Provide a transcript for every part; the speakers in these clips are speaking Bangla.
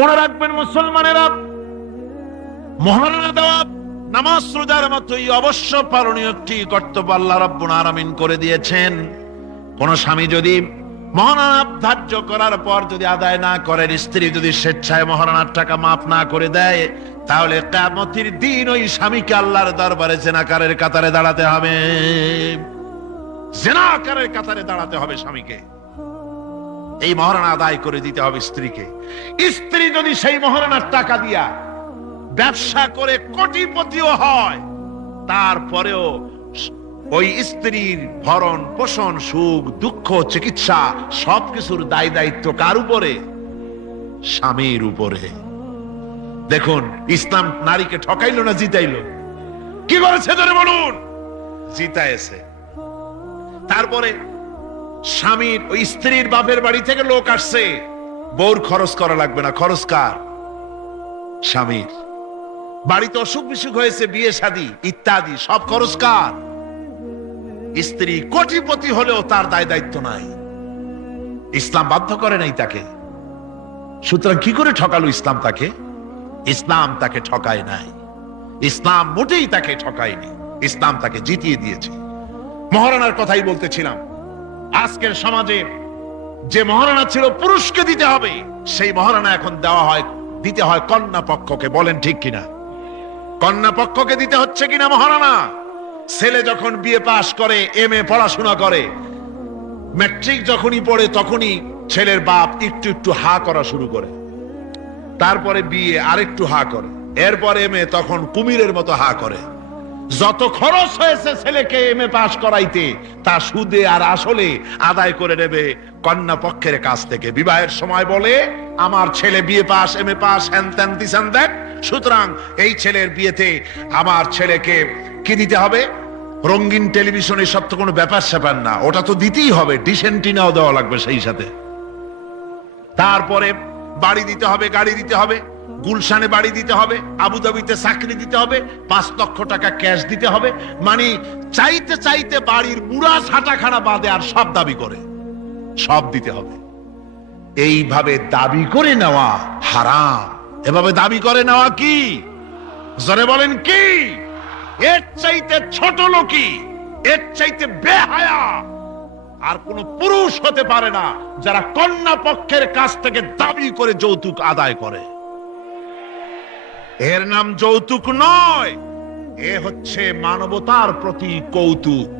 মনে রাখবেন মুসলমানেরা মহারণা দেওয়া নামাজ রোজার মতো অবশ্য পালনীয় একটি কর্তব্য আল্লাহ রাব্বুল আলামিন করে দিয়েছেন কোন স্বামী যদি মহারণা ধার্য করার পর যদি আদায় না করেন স্ত্রী যদি স্বেচ্ছায় মহারণার টাকা মাফ না করে দেয় তাহলে কামতির দিন ওই স্বামীকে আল্লাহর দরবারে জেনাকারের কাতারে দাঁড়াতে হবে জেনাকারের কাতারে দাঁড়াতে হবে স্বামীকে এই মহারণা আদায় করে দিতে হবে স্ত্রীকে স্ত্রী যদি সেই মহারণার টাকা দিয়া ব্যবসা করে কোটিপতিও হয় তারপরেও ওই স্ত্রীর ভরণ পোষণ সুখ দুঃখ চিকিৎসা সবকিছুর দায় দায়িত্ব কার উপরে স্বামীর উপরে দেখুন ইসলাম নারীকে ঠকাইলো না জিতাইলো কি করেছে ধরে বলুন জিতাইছে তারপরে স্বামীর ওই স্ত্রীর বাপের বাড়ি থেকে লোক আসছে বউর খরচ করা লাগবে না খরচ কার স্বামীর বাড়িতে অসুখ বিসুখ হয়েছে বিয়ে সাদি ইত্যাদি সব খরচ কার স্ত্রী কোটিপতি হলেও তার দায় দায়িত্ব নাই ইসলাম বাধ্য করে নাই তাকে সুতরাং কি করে ঠকালো ইসলাম তাকে ইসলাম তাকে ঠকায় নাই ইসলাম মোটেই তাকে ঠকায়নি ইসলাম তাকে জিতিয়ে দিয়েছে মহারানার কথাই বলতেছিলাম আজকের সমাজে যে মহারণা ছিল পুরুষকে দিতে হবে সেই মহারণা এখন দেওয়া হয় দিতে হয় কন্যা পক্ষকে বলেন ঠিক কিনা কন্যা পক্ষকে দিতে হচ্ছে কিনা মহারণা ছেলে যখন বিয়ে পাশ করে এম এ পড়াশোনা করে ম্যাট্রিক যখনই পড়ে তখনই ছেলের বাপ একটু একটু হা করা শুরু করে তারপরে বিয়ে আরেকটু হা করে এরপরে এম এ তখন কুমিরের মতো হা করে যত খরচ হয়েছে ছেলেকে এম এ পাশ করাইতে তা সুদে আর আসলে আদায় করে নেবে কন্যা পক্ষের কাছ থেকে বিবাহের সময় বলে আমার ছেলে বিয়ে পাস এম এ পাস হ্যান ত্যান দিছেন দেখ সুতরাং এই ছেলের বিয়েতে আমার ছেলেকে কি দিতে হবে রঙ্গিন টেলিভিশন এসব তো কোনো ব্যাপার স্যাপার না ওটা তো দিতেই হবে ডিসেন্টিনাও দেওয়া লাগবে সেই সাথে তারপরে বাড়ি দিতে হবে গাড়ি দিতে হবে গুলশানে বাড়ি দিতে হবে আবুধাবিতে চাকরি দিতে হবে পাঁচ লক্ষ টাকা ক্যাশ দিতে হবে মানে চাইতে চাইতে বাড়ির মুড়া ছাটাখানা বাঁধে আর সব দাবি করে সব দিতে হবে এইভাবে দাবি করে নেওয়া হারাম এভাবে দাবি করে নেওয়া কি জরে বলেন কি এর চাইতে ছোট লোকি এর চাইতে বেহায়া আর কোন পুরুষ হতে পারে না যারা কন্যা পক্ষের কাছ থেকে দাবি করে যৌতুক আদায় করে এর নাম যৌতুক নয় এ হচ্ছে মানবতার প্রতি কৌতুক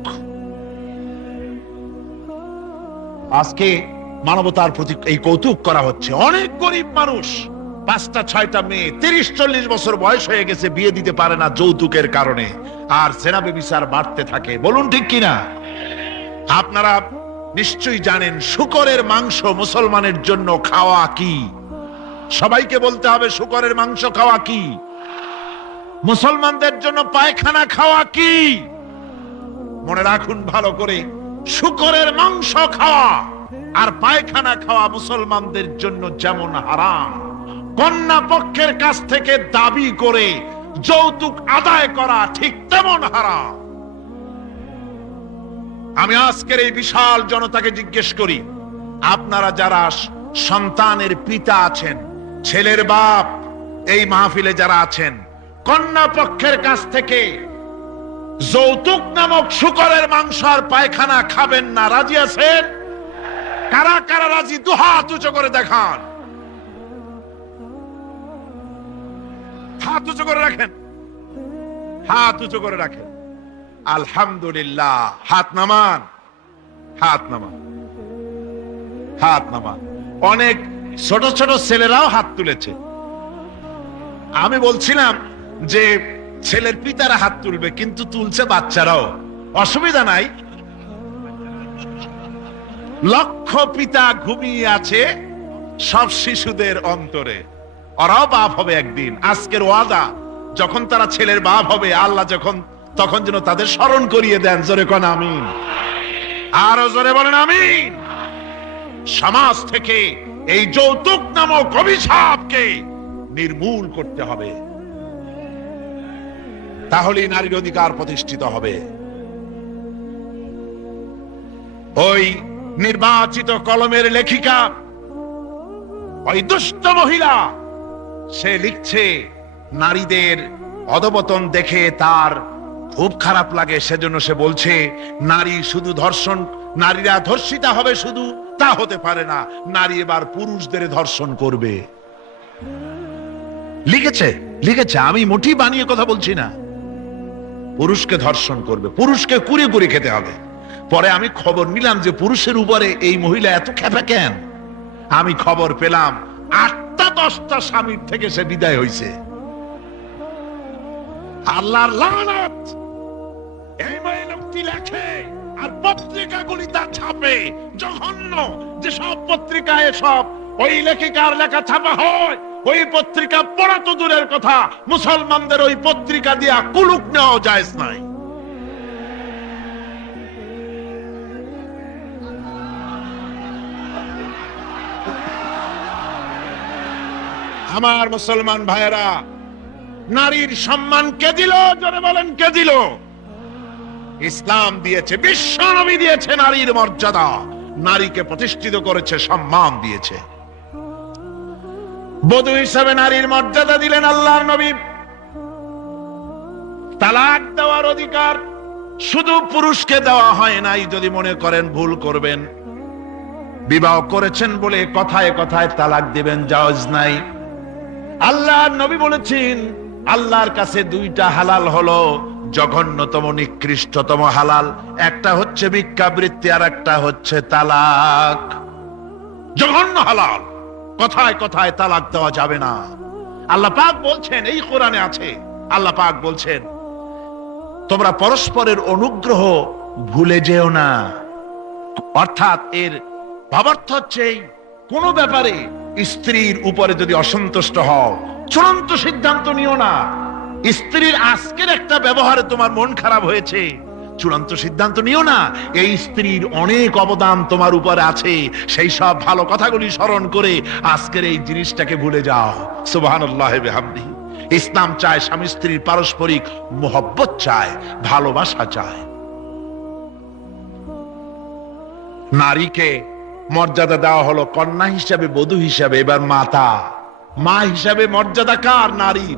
আজকে মানবতার প্রতি এই কৌতুক করা হচ্ছে অনেক গরিব মানুষ পাঁচটা ছয়টা মেয়ে তিরিশ চল্লিশ বছর বয়স হয়ে গেছে বিয়ে দিতে পারে না যৌতুকের কারণে আর সেনা বিচার বাড়তে থাকে বলুন ঠিক কিনা আপনারা নিশ্চয়ই জানেন শুকরের মাংস মুসলমানের জন্য খাওয়া কি সবাইকে বলতে হবে শুকরের মাংস খাওয়া কি মুসলমানদের জন্য পায়খানা খাওয়া কি মনে রাখুন ভালো করে শুকরের মাংস খাওয়া আর পায়খানা খাওয়া মুসলমানদের জন্য যেমন হারাম কন্যা পক্ষের কাছ থেকে দাবি করে যৌতুক আদায় করা ঠিক তেমন হারাম আমি আজকের এই বিশাল জনতাকে জিজ্ঞেস করি আপনারা যারা সন্তানের পিতা আছেন ছেলের বাপ এই মাহফিলে যারা আছেন কন্যা পক্ষের কাছ থেকে যৌতুক নামক শুকরের মাংস আর পায়খানা খাবেন না রাজি আছেন কারা কারা রাজি দুহাত উঁচু করে দেখান হাত উঁচু করে রাখেন হাত উঁচু করে রাখেন আলহামদুলিল্লাহ হাত নামান হাত নামান হাত নামান অনেক ছোট ছোট ছেলেরাও হাত তুলেছে আমি বলছিলাম যে ছেলের পিতারা হাত তুলবে কিন্তু তুলছে বাচ্চারাও অসুবিধা নাই লক্ষ পিতা ঘুমিয়ে আছে সব শিশুদের অন্তরে ওরাও বাপ হবে একদিন আজকের ওয়াদা যখন তারা ছেলের বাপ হবে আল্লাহ যখন তখন যেন তাদের স্মরণ করিয়ে দেন জোরে কন আমিন আরো জোরে বলেন আমিন সমাজ থেকে এই যৌতুক নামক অভিশাপকে নির্মূল করতে হবে তাহলেই নারীর অধিকার প্রতিষ্ঠিত হবে ওই নির্বাচিত কলমের লেখিকা ওই দুষ্ট মহিলা সে লিখছে নারীদের অধবতন দেখে তার খুব খারাপ লাগে সেজন্য সে বলছে নারী শুধু ধর্ষণ নারীরা ধর্ষিতা হবে শুধু তা হতে পারে না নারী এবার পুরুষদের ধর্ষণ করবে লিখেছে লিখেছে আমি মুঠি বানিয়ে কথা বলছি না পুরুষকে ধর্ষণ করবে পুরুষকে কুড়ি কুড়ি খেতে হবে পরে আমি খবর নিলাম যে পুরুষের উপরে এই মহিলা এত খেপা কেন আমি খবর পেলাম আটটা দশটা স্বামীর থেকে সে বিদায় হয়েছে আল্লাহ এই মহিলা লোকটি লেখে আর পত্রিকাগুলি তা ছাপে জঘন্য যে সব পত্রিকায় সব ওই লেখিকার লেখা ছাপা হয় ওই পত্রিকা পড়া তো দূরের কথা মুসলমানদের ওই পত্রিকা দিয়া কুলুক নেওয়া যায় নাই আমার মুসলমান ভাইয়েরা নারীর সম্মান কে দিল জনে বলেন কে দিল ইসলাম দিয়েছে বিশ্ব নবী দিয়েছে নারীর মর্যাদা নারীকে প্রতিষ্ঠিত করেছে সম্মান দিয়েছে বধু হিসাবে নারীর মর্যাদা দিলেন আল্লাহর নবী তালাক দেওয়ার অধিকার শুধু পুরুষকে দেওয়া হয় নাই যদি মনে করেন ভুল করবেন বিবাহ করেছেন বলে কথায় কথায় তালাক দিবেন জাওয়াজ নাই আল্লাহর নবী বলেছেন আল্লাহর কাছে দুইটা হালাল হলো জঘন্যতম নিকৃষ্টতম হালাল একটা হচ্ছে ভিক্ষাবৃত্তি আর একটা হচ্ছে তালাক জঘন্য হালাল কথায় কথায় তালাক দেওয়া যাবে না আল্লাহ পাক বলছেন এই কোরআনে আছে আল্লাহ পাক বলছেন তোমরা পরস্পরের অনুগ্রহ ভুলে যেও না অর্থাৎ এর ভাবার্থ হচ্ছে কোনো ব্যাপারে স্ত্রীর উপরে যদি অসন্তুষ্ট হও চূড়ান্ত সিদ্ধান্ত নিও না স্ত্রীর আজকের একটা ব্যবহারে তোমার মন খারাপ হয়েছে চূড়ান্ত সিদ্ধান্ত নিও না এই স্ত্রীর অনেক অবদান তোমার উপরে আছে সেই সব ভালো কথাগুলি স্মরণ করে আজকের এই জিনিসটাকে ভুলে যাও সুবাহান ইসলাম চায় স্বামী স্ত্রীর পারস্পরিক মোহব্বত চায় ভালোবাসা চায় নারীকে মর্যাদা দেওয়া হলো কন্যা হিসাবে বধূ হিসাবে এবার মাতা মা হিসাবে মর্যাদা কার নারীর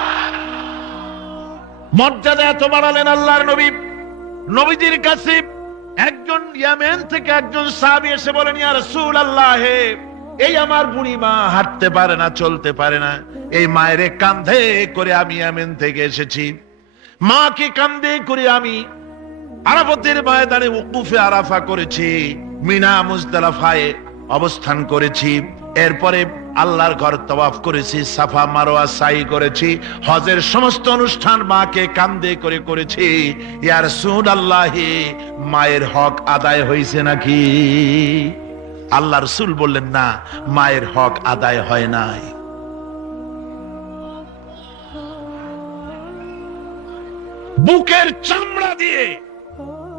মর্যাদা এত বাড়ালেন আল্লাহর নবী নবীজির কাছে একজন ইয়ামেন থেকে একজন সাহাবি এসে বলেন ইয়া সুল আল্লাহ এই আমার বুড়ি মা হাঁটতে পারে না চলতে পারে না এই মায়ের কান্ধে করে আমি ইয়ামেন থেকে এসেছি মাকে কান্দে করে আমি আরাফতের ময়দানে উকুফে আরাফা করেছি মিনা মুজদালাফায়ে অবস্থান করেছি এরপরে আল্লাহর ঘর তবাফ করেছি সাফা মারোয়া সাই করেছি হজের সমস্ত অনুষ্ঠান মাকে কান্দে করে করেছি ইয়ার সুন আল্লাহি মায়ের হক আদায় হয়েছে নাকি আল্লাহর সুল বললেন না মায়ের হক আদায় হয় নাই বুকের চামড়া দিয়ে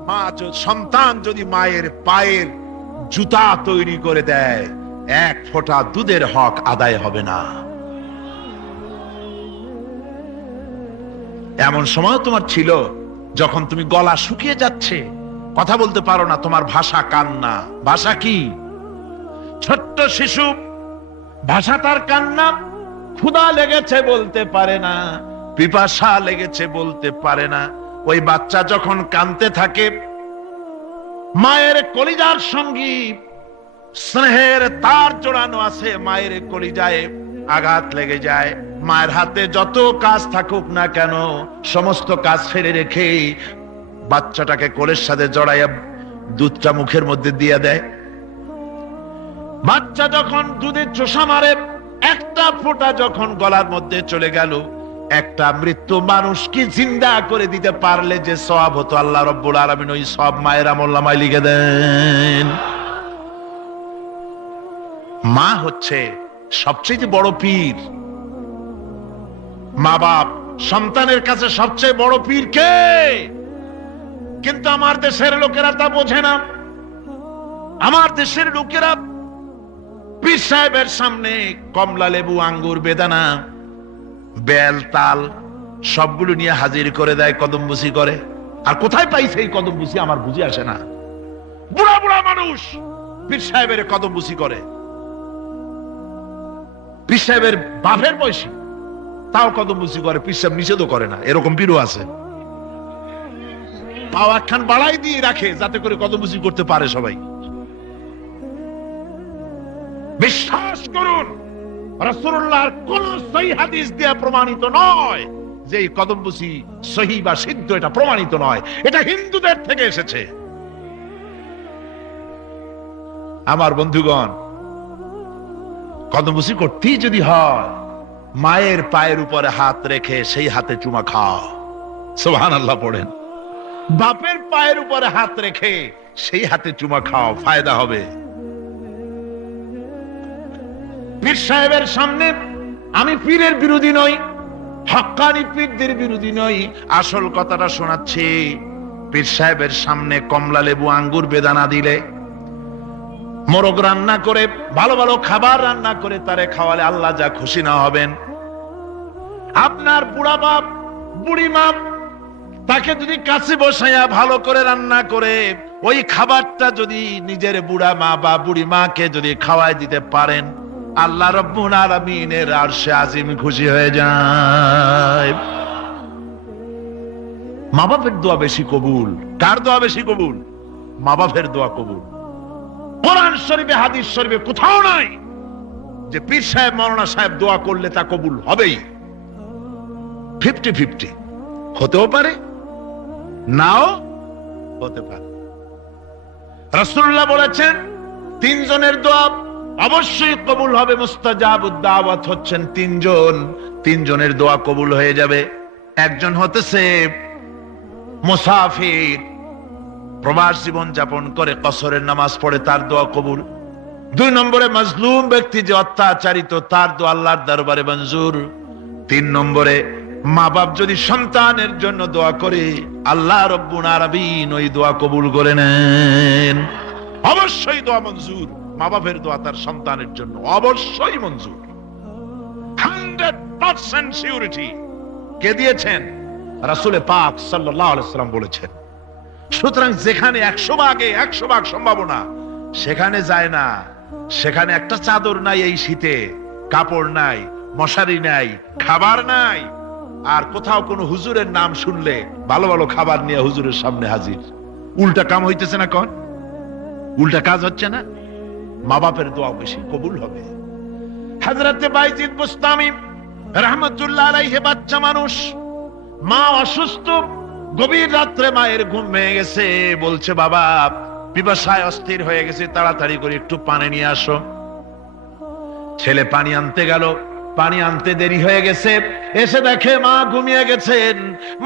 মা সন্তান যদি মায়ের পায়ের জুতা তৈরি করে দেয় এক ফোঁটা দুধের হক আদায় হবে না এমন সময় তোমার ছিল যখন তুমি গলা শুকিয়ে যাচ্ছে কথা বলতে পারো না তোমার ভাষা কান্না ভাষা কি ছোট্ট শিশু ভাষা তার কান্না ক্ষুদা লেগেছে বলতে পারে না পিপাসা লেগেছে বলতে পারে না ওই বাচ্চা যখন কানতে থাকে মায়ের কলিজার সঙ্গী স্নেহের তার জোড়ানো আছে মায়ের যায় আঘাত লেগে যায় মায়ের হাতে যত কাজ থাকুক না কেন সমস্ত কাজ ফেলে রেখে বাচ্চাটাকে কোলের সাথে জড়াইয়া দুধটা মুখের মধ্যে দিয়ে দেয় বাচ্চা যখন দুধের চোষা মারে একটা ফোঁটা যখন গলার মধ্যে চলে গেল একটা মৃত্যু মানুষ কি জিন্দা করে দিতে পারলে যে সব হতো আল্লাহ রব্বুল আলমিন ওই সব মায়ের আমল্লামায় লিখে দেন মা হচ্ছে সবচেয়ে বড় পীর মা বাপ সন্তানের কাছে সবচেয়ে বড় পীর কে কিন্তু আমার দেশের লোকেরা তা বোঝে না আমার দেশের লোকেরা পীর সাহেবের সামনে কমলা লেবু আঙ্গুর বেদানা বেল তাল সবগুলো নিয়ে হাজির করে দেয় কদমবুসি করে আর কোথায় পাইছে এই কদমবুসি আমার বুঝে আসে না বুড়া বুড়া মানুষ পীর সাহেবের কদমবুসি করে পিসাবের বাপের বয়সী তাও কত মুচি করে পিসাব সাহেব নিষেধও করে না এরকম পীরও আছে পাওয়া খান বাড়াই দিয়ে রাখে যাতে করে কত মুচি করতে পারে সবাই বিশ্বাস করুন রসুল্লাহর কোন সহি হাদিস দিয়ে প্রমাণিত নয় যে কদম কদমবুসি সহি বা সিদ্ধ এটা প্রমাণিত নয় এটা হিন্দুদের থেকে এসেছে আমার বন্ধুগণ কদমুসি করতেই যদি হয় মায়ের পায়ের উপরে হাত রেখে সেই হাতে চুমা খাও সোহান আল্লাহ পড়েন বাপের পায়ের উপরে হাত রেখে সেই হাতে চুমা খাও ফায়দা হবে পীর সাহেবের সামনে আমি পীরের বিরোধী নই হকানি পীরদের বিরোধী নই আসল কথাটা শোনাচ্ছি পীর সাহেবের সামনে কমলা লেবু আঙ্গুর বেদানা দিলে মোরগ রান্না করে ভালো ভালো খাবার রান্না করে তারে খাওয়ালে আল্লাহ যা খুশি না হবেন আপনার বুড়া বাপ বুড়ি মাপ তাকে যদি কাছে বসাইয়া ভালো করে রান্না করে ওই খাবারটা যদি নিজের বুড়া মা বা বুড়ি মাকে যদি খাওয়াই দিতে পারেন আল্লাহ রব্বুল আলামিনের আরশে আজিম খুশি হয়ে যায় মা বাপের দোয়া বেশি কবুল কার দোয়া বেশি কবুল মা বাপের দোয়া কবুল কোরআন শরীফে হাদিস শরীফে কোথাও নাই যে পীর সাহেব মৌলানা সাহেব দোয়া করলে তা কবুল হবেই ফিফটি ফিফটি হতেও পারে নাও হতে পারে রসুল্লাহ বলেছেন তিনজনের দোয়া অবশ্যই কবুল হবে মুস্তাজাব উদ্দাওয়াত হচ্ছেন তিনজন তিনজনের দোয়া কবুল হয়ে যাবে একজন হতেছে মুসাফির প্রবাস জীবন যাপন করে কসরের নামাজ পড়ে তার দোয়া কবুল দুই নম্বরে মজলুম ব্যক্তি যে অত্যাচারিত তার দোয়া আল্লাহর দরবারে মঞ্জুর তিন নম্বরে মা বাপ যদি সন্তানের জন্য দোয়া করে আল্লাহ রব্বুন আরবিন ওই দোয়া কবুল করে নেন অবশ্যই দোয়া মঞ্জুর মা বাপের দোয়া তার সন্তানের জন্য অবশ্যই মঞ্জুর হান্ড্রেড পার্সেন্ট সিউরিটি কে দিয়েছেন রাসুলে পাক সাল্লাহ আলাইসাল্লাম বলেছেন সুতরাং যেখানে একশো ভাগে একশো ভাগ সম্ভাবনা সেখানে যায় না সেখানে একটা চাদর নাই এই শীতে কাপড় নাই মশারি নাই খাবার নাই আর কোথাও কোনো হুজুরের নাম শুনলে ভালো ভালো খাবার নিয়ে হুজুরের সামনে হাজির উল্টা কাম হইতেছে না কন উল্টা কাজ হচ্ছে না মা বাপের দোয়া বেশি কবুল হবে হাজরাতে বাইজিদ বুস্তামি রহমতুল্লাহ আলাইহে বাচ্চা মানুষ মা অসুস্থ গভীর রাত্রে মায়ের ঘুম ভেঙে গেছে বলছে বাবা পিপাসায় অস্থির হয়ে গেছে তাড়াতাড়ি করে একটু পানি নিয়ে আসো ছেলে পানি আনতে গেল পানি আনতে দেরি হয়ে গেছে এসে দেখে মা ঘুমিয়ে গেছেন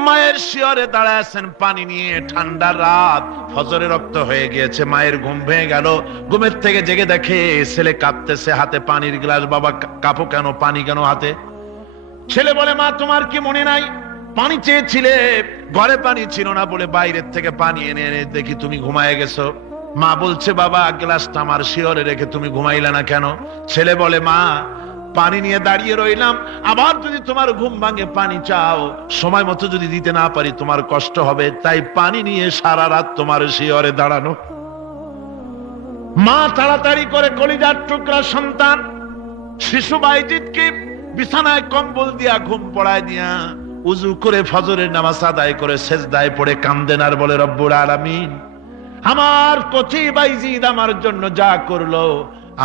মায়ের শিয়রে দাঁড়াচ্ছেন পানি নিয়ে ঠান্ডা রাত ফজরে রক্ত হয়ে গিয়েছে মায়ের ঘুম ভেঙে গেল ঘুমের থেকে জেগে দেখে ছেলে কাঁপতেছে হাতে পানির গ্লাস বাবা কাপো কেন পানি কেন হাতে ছেলে বলে মা তোমার কি মনে নাই পানি চেয়েছিলে ঘরে পানি ছিল না বলে বাইরের থেকে পানি এনে এনে দেখি তুমি ঘুমায় গেছো মা বলছে বাবা গ্লাসটা আমার শিওরে রেখে তুমি ঘুমাইলে না কেন ছেলে বলে মা পানি নিয়ে দাঁড়িয়ে রইলাম আবার যদি তোমার ঘুম ভাঙে পানি চাও সময় মতো যদি দিতে না পারি তোমার কষ্ট হবে তাই পানি নিয়ে সারা রাত তোমার শিওরে দাঁড়ানো মা তাড়াতাড়ি করে কলিজার টুকরা সন্তান শিশু বাইজিৎকে বিছানায় কম্বল দিয়া ঘুম পড়ায় দিয়া উজু করে ফজরের নামাজ আদায় করে সেজদায় পড়ে কান্দেন আর বলে রব্বুর আলামিন আমার কচি বাইজিদ আমার জন্য যা করলো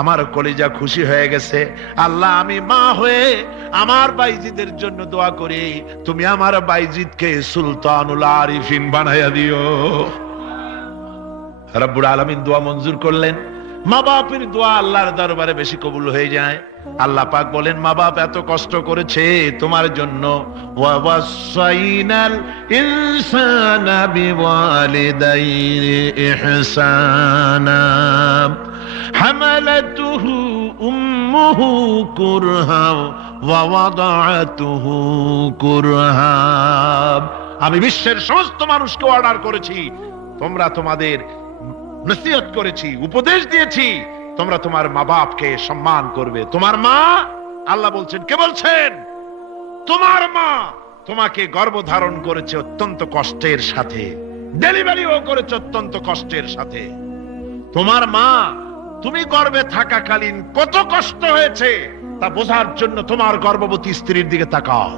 আমার কলিজা খুশি হয়ে গেছে আল্লাহ আমি মা হয়ে আমার বাইজিদের জন্য দোয়া করি তুমি আমার বাইজিদকে সুলতানুল আরিফিন বানাইয়া দিও রব্বুর আলমিন দোয়া মঞ্জুর করলেন মা বাপের দোয়া আল্লাহর দরবারে বেশি কবুল হয়ে যায় আল্লাহ পাক বলেন মা বাপ এত কষ্ট করেছে তোমার জন্য আমি বিশ্বের সমস্ত মানুষকে অর্ডার করেছি তোমরা তোমাদের নসিহত করেছি উপদেশ দিয়েছি তোমরা তোমার মা বাপকে সম্মান করবে তোমার মা আল্লাহ বলছেন কে বলছেন তোমার মা তোমাকে গর্ভধারণ করেছে অত্যন্ত কষ্টের সাথে ডেলিভারিও করেছে অত্যন্ত কষ্টের সাথে তোমার মা তুমি গর্বে থাকাকালীন কত কষ্ট হয়েছে তা বোঝার জন্য তোমার গর্ভবতী স্ত্রীর দিকে তাকাও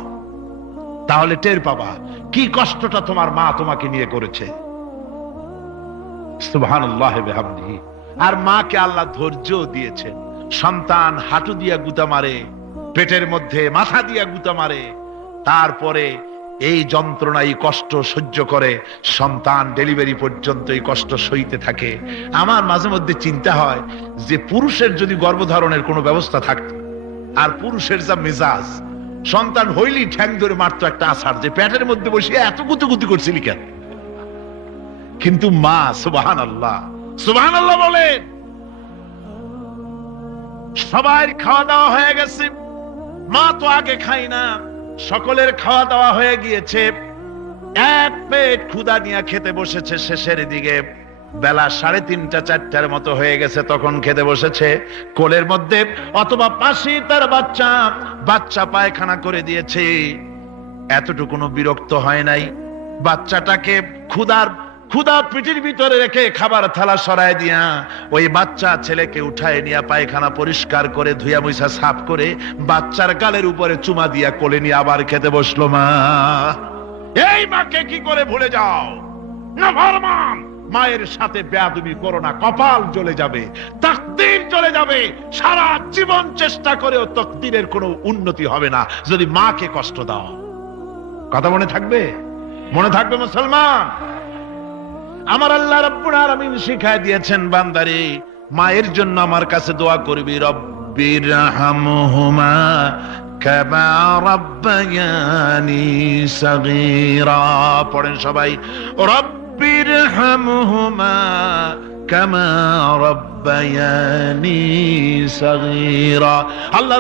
তাহলে টের পাবা কি কষ্টটা তোমার মা তোমাকে নিয়ে করেছে আর মাকে আল্লাহ ধৈর্য দিয়েছেন সন্তান হাঁটু দিয়া গুতা মারে পেটের মধ্যে মাথা দিয়া গুতা মারে তারপরে এই যন্ত্রণা এই কষ্ট সহ্য করে সন্তান ডেলিভারি পর্যন্ত এই কষ্ট সইতে থাকে আমার মাঝে মধ্যে চিন্তা হয় যে পুরুষের যদি গর্ভধারণের কোনো ব্যবস্থা থাকত আর পুরুষের যা মেজাজ সন্তান হইলি ঠ্যাং ধরে মারতো একটা আসার যে প্যাটের মধ্যে বসে এত গুতুগুতি করছিলি কেন কিন্তু মা সুবাহান আল্লাহ সুবাহান আল্লাহ বলেন সবাই খাওয়া দাওয়া হয়ে গেছে মা তো আগে খাই না সকলের খাওয়া দাওয়া হয়ে গিয়েছে এক পেট ক্ষুদা নিয়ে খেতে বসেছে শেষের দিকে বেলা সাড়ে তিনটা চারটার মতো হয়ে গেছে তখন খেতে বসেছে কোলের মধ্যে অথবা পাশে তার বাচ্চা বাচ্চা পায়খানা করে দিয়েছে এতটুকু বিরক্ত হয় নাই বাচ্চাটাকে ক্ষুদার ক্ষুদা পিঠির ভিতরে রেখে খাবার থালা সরায় দিয়া ওই বাচ্চা ছেলেকে উঠায় নিয়া পায়খানা পরিষ্কার করে ধুয়া মুইসা সাফ করে বাচ্চার গালের উপরে চুমা দিয়া কোলে নিয়ে আবার খেতে বসলো মা এই মাকে কি করে ভুলে যাও না মায়ের সাথে বেয়াদুমি করো না কপাল চলে যাবে তাকদির চলে যাবে সারা জীবন চেষ্টা করেও তকদিরের কোনো উন্নতি হবে না যদি মাকে কষ্ট দাও কথা মনে থাকবে মনে থাকবে মুসলমান আমার আল্লাহ রব্বুল আলামিন শিখায় দিয়েছেন বান্দারে মায়ের জন্য আমার কাছে দোয়া করবি রব্বির হামহুমা কামা রাব্বায়ানি সাগীরা পড়েন সবাই রব্বির হামহুমা كما ربياني صغيرا আল্লাহ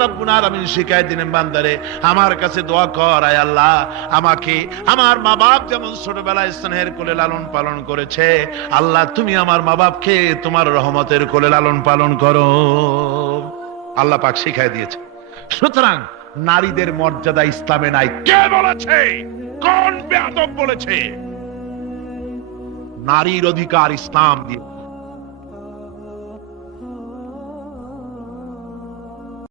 আমার কাছে দোয়া কর আয় আল্লাহ আমাকে আমার মা বাপ যেমন ছোটবেলায় স্নেহের কোলে লালন পালন করেছে আল্লাহ তুমি আমার মা বাপকে তোমার রহমতের কোলে লালন পালন করো আল্লাহ পাক শিখায় দিয়েছে সুতরাং নারীদের মর্যাদা ইসলামে নাই কে বলেছে কোন বেয়াদব বলেছে নারীর অধিকার ইসলাম দিয়ে